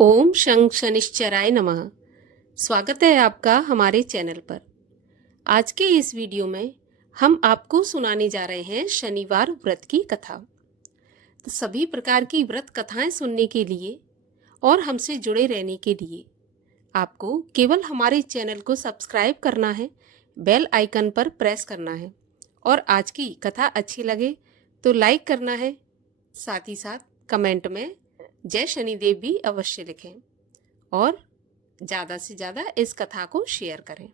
ओम शं शनिश्चराय नमः। स्वागत है आपका हमारे चैनल पर। आज के इस वीडियो में हम आपको सुनाने जा रहे हैं शनिवार व्रत की कथा। तो सभी प्रकार की व्रत कथाएं सुनने के लिए और हमसे जुड़े रहने के लिए आपको केवल हमारे चैनल को सब्सक्राइब करना है, बेल आइकन पर प्रेस करना है और आज की कथा अच्छी लगे तो लाइक करना है। साथ ही साथ कमेंट में जय शनिदेव भी अवश्य लिखें और ज़्यादा से ज़्यादा इस कथा को शेयर करें।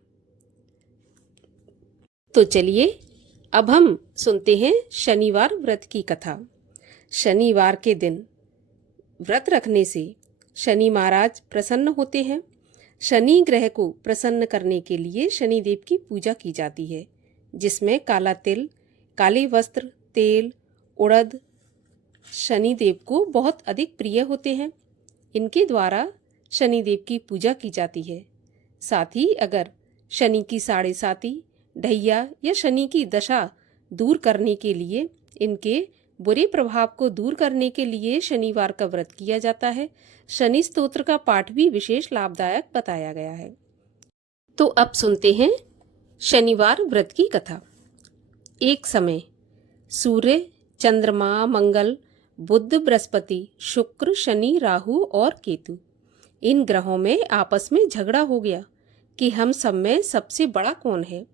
तो चलिए अब हम सुनते हैं शनिवार व्रत की कथा। शनिवार के दिन व्रत रखने से शनि महाराज प्रसन्न होते हैं। शनि ग्रह को प्रसन्न करने के लिए शनिदेव की पूजा की जाती है, जिसमें काला तिल, काले वस्त्र, तेल, उड़द शनिदेव को बहुत अधिक प्रिय होते हैं। इनके द्वारा शनिदेव की पूजा की जाती है। साथ ही अगर शनि की साढ़े साती, ढैया या शनि की दशा दूर करने के लिए, इनके बुरे प्रभाव को दूर करने के लिए शनिवार का व्रत किया जाता है। शनि स्तोत्र का पाठ भी विशेष लाभदायक बताया गया है। तो अब सुनते हैं शनिवार व्रत की कथा। एक समय सूर्य, चंद्रमा, मंगल, बुध, बृहस्पति, शुक्र, शनि, राहु और केतु, इन ग्रहों में आपस में झगड़ा हो गया कि हम सब में सबसे बड़ा कौन है।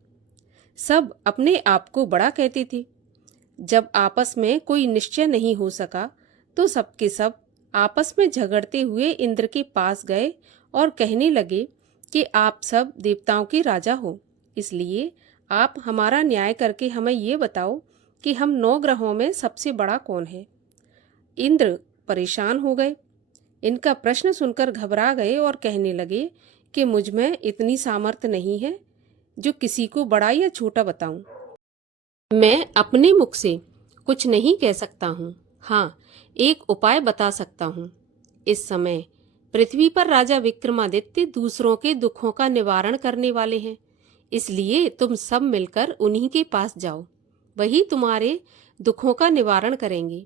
सब अपने आप को बड़ा कहते थे। जब आपस में कोई निश्चय नहीं हो सका तो सबके सब आपस में झगड़ते हुए इंद्र के पास गए और कहने लगे कि आप सब देवताओं के राजा हो, इसलिए आप हमारा न्याय करके हमें ये बताओ कि हम 9 ग्रहों में सबसे बड़ा कौन है। इंद्र परेशान हो गए। इनका प्रश्न सुनकर घबरा गए और कहने लगे कि मुझ में इतनी सामर्थ्य नहीं है जो किसी को बड़ा या छोटा बताऊं। मैं अपने मुख से कुछ नहीं कह सकता हूँ। हाँ, एक उपाय बता सकता हूँ। इस समय पृथ्वी पर राजा विक्रमादित्य दूसरों के दुखों का निवारण करने वाले हैं, इसलिए तुम सब मिलकर उन्हीं के पास जाओ, वही तुम्हारे दुखों का निवारण करेंगे।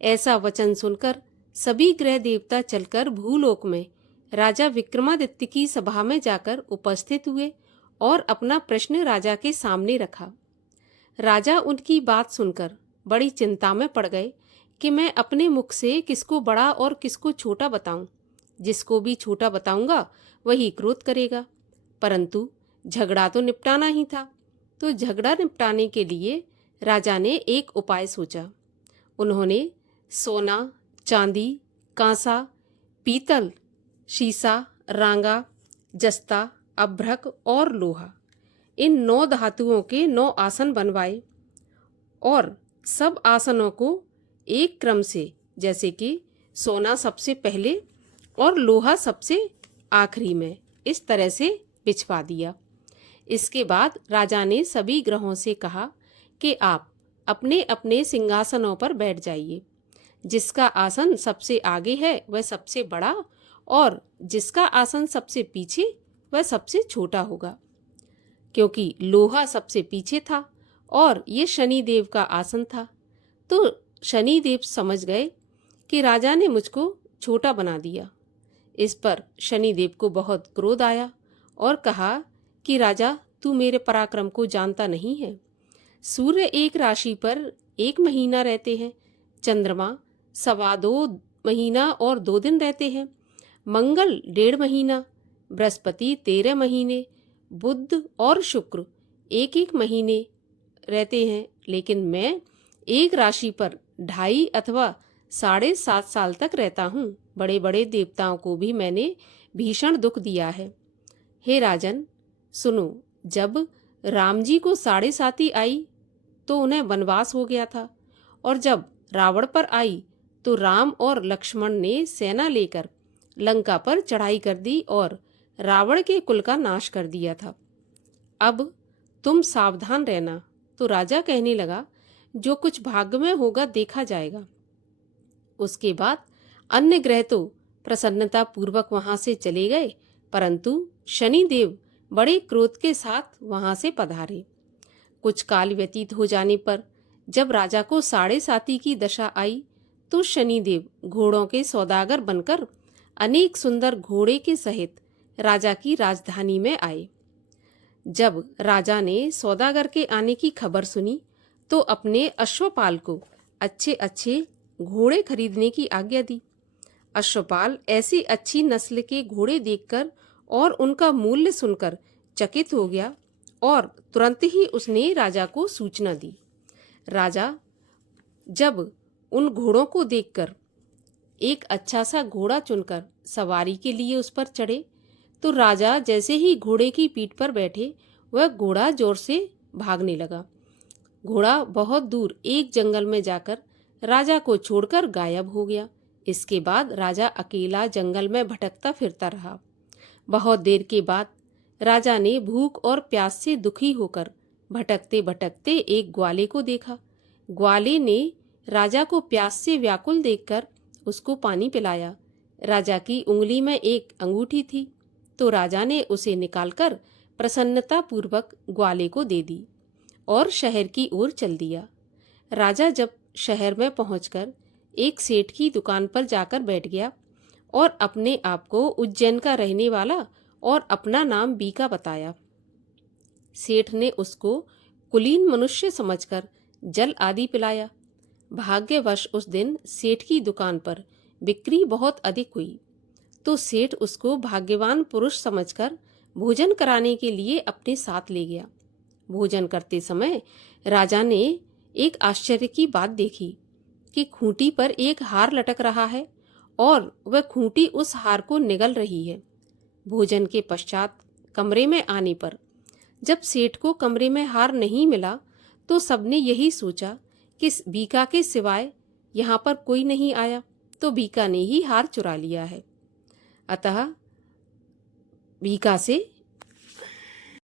ऐसा वचन सुनकर सभी ग्रह देवता चलकर भूलोक में राजा विक्रमादित्य की सभा में जाकर उपस्थित हुए और अपना प्रश्न राजा के सामने रखा। राजा उनकी बात सुनकर बड़ी चिंता में पड़ गए कि मैं अपने मुख से किसको बड़ा और किसको छोटा बताऊं। जिसको भी छोटा बताऊंगा वही क्रोध करेगा। परंतु झगड़ा तो निपटाना ही था, तो झगड़ा निपटाने के लिए राजा ने एक उपाय सोचा। उन्होंने सोना, चांदी, कांसा, पीतल, शीशा, रांगा, जस्ता, अभ्रक और लोहा, इन 9 धातुओं के 9 आसन बनवाए और सब आसनों को एक क्रम से, जैसे कि सोना सबसे पहले और लोहा सबसे आखिरी में, इस तरह से बिछवा दिया। इसके बाद राजा ने सभी ग्रहों से कहा कि आप अपने अपने सिंहासनों पर बैठ जाइए। जिसका आसन सबसे आगे है वह सबसे बड़ा और जिसका आसन सबसे पीछे वह सबसे छोटा होगा। क्योंकि लोहा सबसे पीछे था और ये शनिदेव का आसन था, तो शनिदेव समझ गए कि राजा ने मुझको छोटा बना दिया। इस पर शनिदेव को बहुत क्रोध आया और कहा कि राजा, तू मेरे पराक्रम को जानता नहीं है। सूर्य एक राशि पर 1 महीना रहते हैं, चंद्रमा 2.25 महीना और 2 दिन रहते हैं, मंगल 1.5 महीना, बृहस्पति 13 महीने, बुध और शुक्र 1-1 महीने रहते हैं। लेकिन मैं एक राशि पर 2.5 अथवा 7.5 साल तक रहता हूँ। बड़े बड़े देवताओं को भी मैंने भीषण दुख दिया है। हे राजन, सुनो, जब राम जी को 7.5 आई तो उन्हें वनवास हो गया था, और जब रावण पर आई तो राम और लक्ष्मण ने सेना लेकर लंका पर चढ़ाई कर दी और रावण के कुल का नाश कर दिया था। अब तुम सावधान रहना। तो राजा कहने लगा, जो कुछ भाग्य में होगा देखा जाएगा। उसके बाद अन्य ग्रह तो प्रसन्नता पूर्वक वहां से चले गए, परंतु शनिदेव बड़े क्रोध के साथ वहां से पधारे। कुछ काल व्यतीत हो जाने पर जब राजा को 7.5 की दशा आई तो शनिदेव घोड़ों के सौदागर बनकर अनेक सुंदर घोड़े के सहित राजा की राजधानी में आए। जब राजा ने सौदागर के आने की खबर सुनी तो अपने अश्वपाल को अच्छे अच्छे घोड़े खरीदने की आज्ञा दी। अश्वपाल ऐसी अच्छी नस्ल के घोड़े देखकर और उनका मूल्य सुनकर चकित हो गया और तुरंत ही उसने राजा को सूचना दी। राजा जब उन घोड़ों को देखकर एक अच्छा सा घोड़ा चुनकर सवारी के लिए उस पर चढ़े तो राजा जैसे ही घोड़े की पीठ पर बैठे वह घोड़ा जोर से भागने लगा। घोड़ा बहुत दूर एक जंगल में जाकर राजा को छोड़कर गायब हो गया। इसके बाद राजा अकेला जंगल में भटकता फिरता रहा। बहुत देर के बाद राजा ने भूख और प्यास से दुखी होकर भटकते भटकते एक ग्वाले को देखा। ग्वाले ने राजा को प्यास से व्याकुल देखकर उसको पानी पिलाया। राजा की उंगली में एक अंगूठी थी तो राजा ने उसे निकालकर प्रसन्नता पूर्वक ग्वाले को दे दी और शहर की ओर चल दिया। राजा जब शहर में पहुंचकर एक सेठ की दुकान पर जाकर बैठ गया और अपने आप को उज्जैन का रहने वाला और अपना नाम बीका बताया। सेठ ने उसको कुलीन मनुष्य समझकर जल आदि पिलाया। भाग्यवश उस दिन सेठ की दुकान पर बिक्री बहुत अधिक हुई तो सेठ उसको भाग्यवान पुरुष समझकर भोजन कराने के लिए अपने साथ ले गया। भोजन करते समय राजा ने एक आश्चर्य की बात देखी कि खूंटी पर एक हार लटक रहा है और वह खूंटी उस हार को निगल रही है। भोजन के पश्चात कमरे में आने पर जब सेठ को कमरे में हार नहीं मिला तो सबने यही सोचा कि बीका के सिवाय यहाँ पर कोई नहीं आया तो बीका ने ही हार चुरा लिया है। अतः बीका से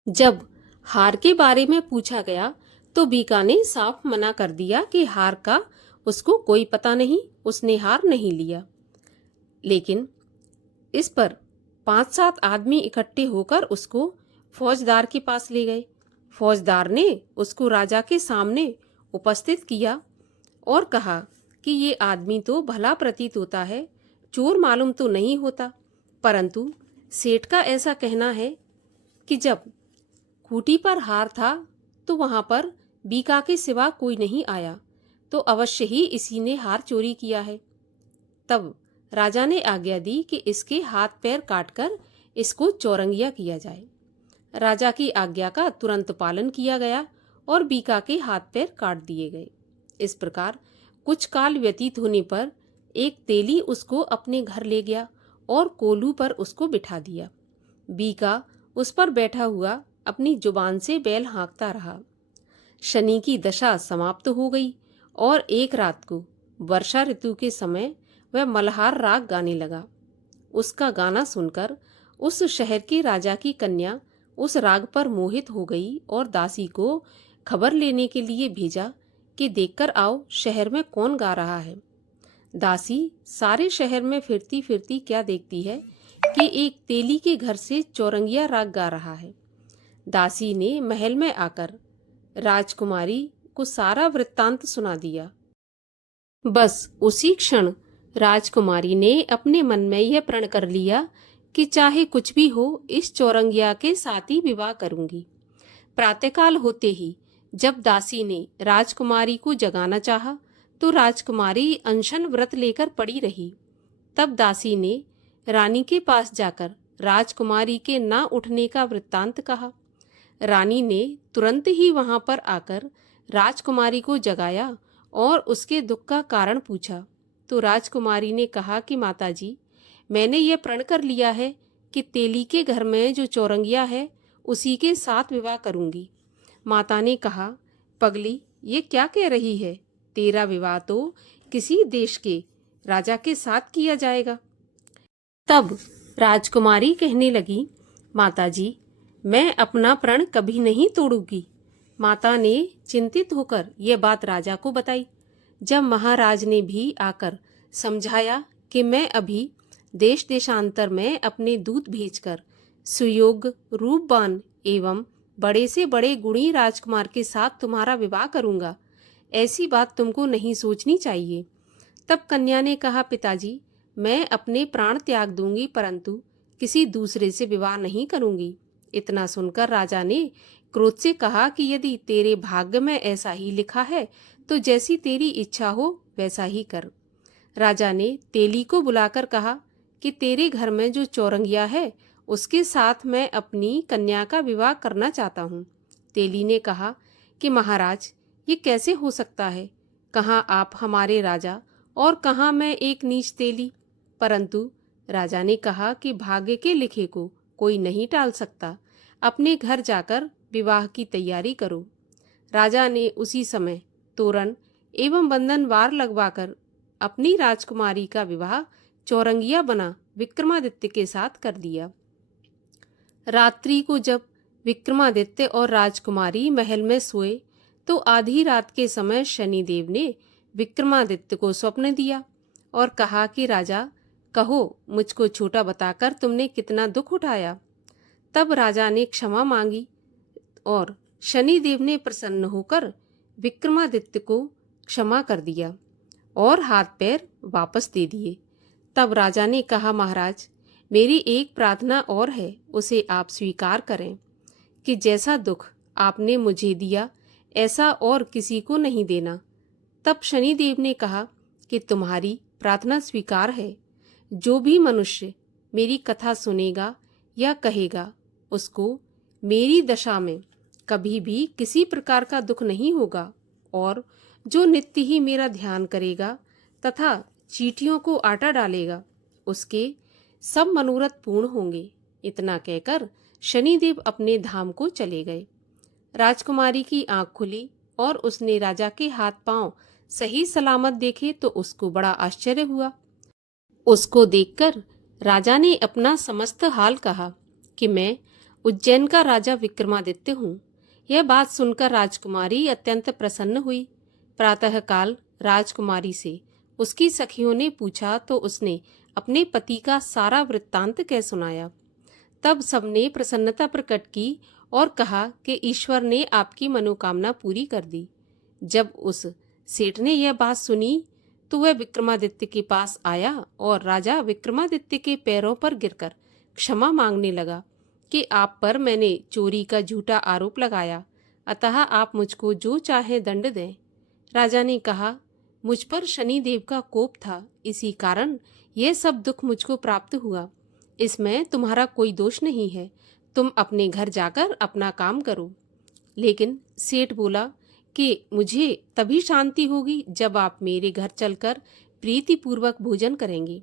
जब हार के बारे में पूछा गया तो बीका ने साफ मना कर दिया कि हार का उसको कोई पता नहीं, उसने हार नहीं लिया। लेकिन इस पर 5-7 आदमी इकट्ठे होकर उसको फौजदार के पास ले गए। फौजदार ने उसको राजा के सामने उपस्थित किया और कहा कि ये आदमी तो भला प्रतीत होता है, चोर मालूम तो नहीं होता, परंतु सेठ का ऐसा कहना है कि जब खूंटी पर हार था तो वहां पर बीका के सिवा कोई नहीं आया तो अवश्य ही इसी ने हार चोरी किया है। तब राजा ने आज्ञा दी कि इसके हाथ पैर काटकर इसको चौरंगिया किया जाए। राजा की आज्ञा का तुरंत पालन किया गया और बीका के हाथ पैर काट दिए गए। इस प्रकार कुछ काल व्यतीत होने पर एक तेली उसको अपने घर ले गया और कोल्हू पर उसको बिठा दिया। बीका उस पर बैठा हुआ अपनी जुबान से बैल हाँकता रहा। शनि की दशा समाप्त हो गई और एक रात को वर्षा ऋतु के समय वह मल्हार राग गाने लगा। उसका गाना सुनकर उस शहर के राजा की कन्या उस राग पर मोहित हो गई और दासी को खबर लेने के लिए भेजा कि देखकर आओ शहर में कौन गा रहा है। दासी सारे शहर में फिरती फिरती क्या देखती है कि एक तेली के घर से चौरंगिया राग गा रहा है। दासी ने महल में आकर राजकुमारी को सारा वृत्तांत सुना दिया। बस उसी क्षण राजकुमारी ने अपने मन में यह प्रण कर लिया कि चाहे कुछ भी हो इस चौरंगिया के साथ ही विवाह करूंगी। प्रातःकाल होते ही जब दासी ने राजकुमारी को जगाना चाहा तो राजकुमारी अनशन व्रत लेकर पड़ी रही। तब दासी ने रानी के पास जाकर राजकुमारी के ना उठने का वृत्तांत कहा। रानी ने तुरंत ही वहां पर आकर राजकुमारी को जगाया और उसके दुख का कारण पूछा तो राजकुमारी ने कहा कि माताजी, मैंने ये प्रण कर लिया है कि तेली के घर में जो चौरंगिया है उसी के साथ विवाह करूंगी। माता ने कहा, पगली, ये क्या कह रही है? तेरा विवाह तो किसी देश के राजा के साथ किया जाएगा। तब राजकुमारी कहने लगी, माताजी, मैं अपना प्रण कभी नहीं तोड़ूंगी। माता ने चिंतित होकर यह बात राजा को बताई। जब महाराज ने भी आकर समझाया कि मैं अभी देश देशांतर में अपने दूत भेजकर सुयोग्य, रूपवान एवं बड़े से बड़े गुणी राजकुमार के साथ तुम्हारा विवाह करूंगा, ऐसी बात तुमको नहीं सोचनी चाहिए। तब कन्या ने कहा, पिताजी, मैं अपने प्राण त्याग दूंगी, परंतु किसी दूसरे से विवाह नहीं करूंगी। इतना सुनकर राजा ने क्रोध से कहा कि यदि तेरे भाग्य में ऐसा ही लिखा है तो जैसी तेरी इच्छा हो वैसा ही कर। राजा ने तेली को बुलाकर कहा कि तेरे घर में जो चौरंगिया है उसके साथ मैं अपनी कन्या का विवाह करना चाहता हूँ। तेली ने कहा कि महाराज, ये कैसे हो सकता है? कहाँ आप हमारे राजा और कहाँ मैं एक नीच तेली। परंतु राजा ने कहा कि भाग्य के लिखे को कोई नहीं टाल सकता। अपने घर जाकर विवाह की तैयारी करो। राजा ने उसी समय तोरण एवं बंधन वार लगवाकर अपनी राजकुमारी का विवाह चौरंगिया बना विक्रमादित्य के साथ कर दिया। रात्रि को जब विक्रमादित्य और राजकुमारी महल में सोए तो आधी रात के समय शनिदेव ने विक्रमादित्य को स्वप्न दिया और कहा कि राजा, कहो मुझको छोटा बताकर तुमने कितना दुख उठाया। तब राजा ने क्षमा मांगी और शनिदेव ने प्रसन्न होकर विक्रमादित्य को क्षमा कर दिया और हाथ पैर वापस दे दिए। तब राजा ने कहा, महाराज, मेरी एक प्रार्थना और है, उसे आप स्वीकार करें कि जैसा दुख आपने मुझे दिया ऐसा और किसी को नहीं देना। तब शनिदेव ने कहा कि तुम्हारी प्रार्थना स्वीकार है। जो भी मनुष्य मेरी कथा सुनेगा या कहेगा उसको मेरी दशा में कभी भी किसी प्रकार का दुख नहीं होगा, और जो नित्य ही मेरा ध्यान करेगा तथा चींटियों को आटा डालेगा उसके सब मनोरथ पूर्ण होंगे। इतना कहकर शनिदेव अपने धाम को चले गए। राजकुमारी की आंख खुली और उसने राजा के हाथ पांव सही सलामत देखे तो उसको बड़ा आश्चर्य हुआ। उसको देखकर राजा ने अपना समस्त हाल कहा कि मैं उज्जैन का राजा विक्रमादित्य हूँ। यह बात सुनकर राजकुमारी अत्यंत प्रसन्न हुई। प्रातःकाल राजकुमारी से उसकी सखियों ने पूछा तो उसने अपने पति का सारा वृत्तांत कह सुनाया। तब सबने प्रसन्नता प्रकट की और कहा कि ईश्वर ने आपकी मनोकामना पूरी कर दी। जब उस सेठ ने यह बात सुनी तो वह विक्रमादित्य के पास आया और राजा विक्रमादित्य के पैरों पर गिरकर क्षमा मांगने लगा कि आप पर मैंने चोरी का झूठा आरोप लगाया, अतः आप मुझको जो चाहे दंड दें। राजा ने कहा, मुझ पर शनिदेव का कोप था, इसी कारण यह सब दुख मुझको प्राप्त हुआ। इसमें तुम्हारा कोई दोष नहीं है। तुम अपने घर जाकर अपना काम करो। लेकिन सेठ बोला कि मुझे तभी शांति होगी जब आप मेरे घर चलकर प्रीतिपूर्वक भोजन करेंगे।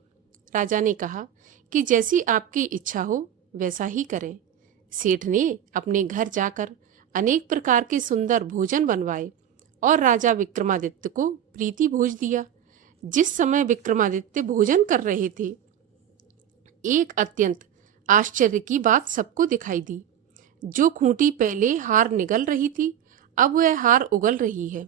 राजा ने कहा कि जैसी आपकी इच्छा हो वैसा ही करें। सेठ ने अपने घर जाकर अनेक प्रकार के सुंदर भोजन बनवाए और राजा विक्रमादित्य को प्रीति भोज दिया। जिस समय विक्रमादित्य भोजन कर रहे थे, एक अत्यंत आश्चर्य की बात सबको दिखाई दी। जो खूंटी पहले हार निगल रही थी, अब वह हार उगल रही है।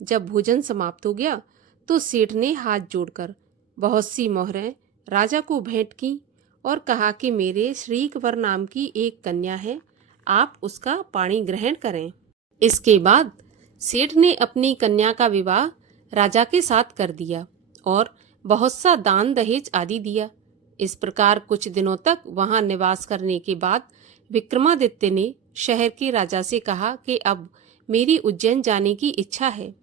जब भोजन समाप्त हो गया तो सेठ ने हाथ जोड़कर बहुत सी मोहरें राजा को भेंट की और कहा कि मेरे श्रीकवर नाम की एक कन्या है, आप उसका पाणी ग्रहण करें। इसके बाद सेठ ने अपनी कन्या का विवाह राजा के साथ कर दिया और बहुत सा दान दहेज आदि दिया। इस प्रकार कुछ दिनों तक वहां निवास करने के बाद विक्रमादित्य ने शहर के राजा से कहा कि अब मेरी उज्जैन जाने की इच्छा है।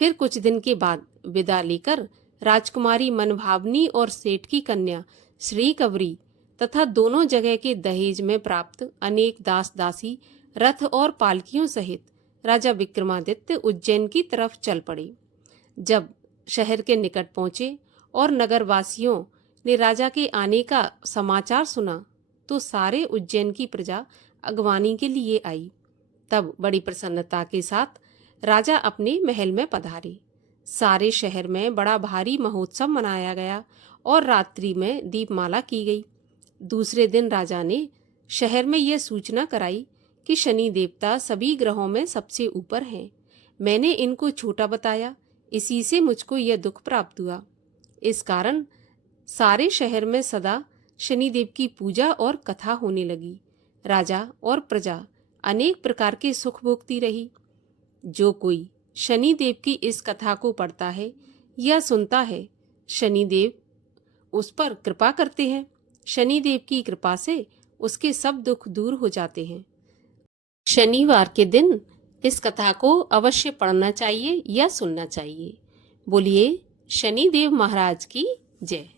फिर कुछ दिन के बाद विदा लेकर राजकुमारी मनभावनी और सेठ की कन्या श्रीकवरी तथा दोनों जगह के दहेज में प्राप्त अनेक दास दासी रथ और पालकियों सहित राजा विक्रमादित्य उज्जैन की तरफ चल पड़े। जब शहर के निकट पहुंचे और नगरवासियों ने राजा के आने का समाचार सुना तो सारे उज्जैन की प्रजा अगवानी के लिए आई। तब बड़ी प्रसन्नता के साथ राजा अपने महल में पधारे। सारे शहर में बड़ा भारी महोत्सव मनाया गया और रात्रि में दीपमाला की गई। दूसरे दिन राजा ने शहर में यह सूचना कराई कि शनि देवता सभी ग्रहों में सबसे ऊपर हैं। मैंने इनको छोटा बताया, इसी से मुझको यह दुख प्राप्त हुआ। इस कारण सारे शहर में सदा शनिदेव की पूजा और कथा होने लगी। राजा और प्रजा अनेक प्रकार के सुख भोगती रही। जो कोई शनिदेव की इस कथा को पढ़ता है या सुनता है, शनिदेव उस पर कृपा करते हैं। शनिदेव की कृपा से उसके सब दुख दूर हो जाते हैं। शनिवार के दिन इस कथा को अवश्य पढ़ना चाहिए या सुनना चाहिए। बोलिए शनिदेव महाराज की जय।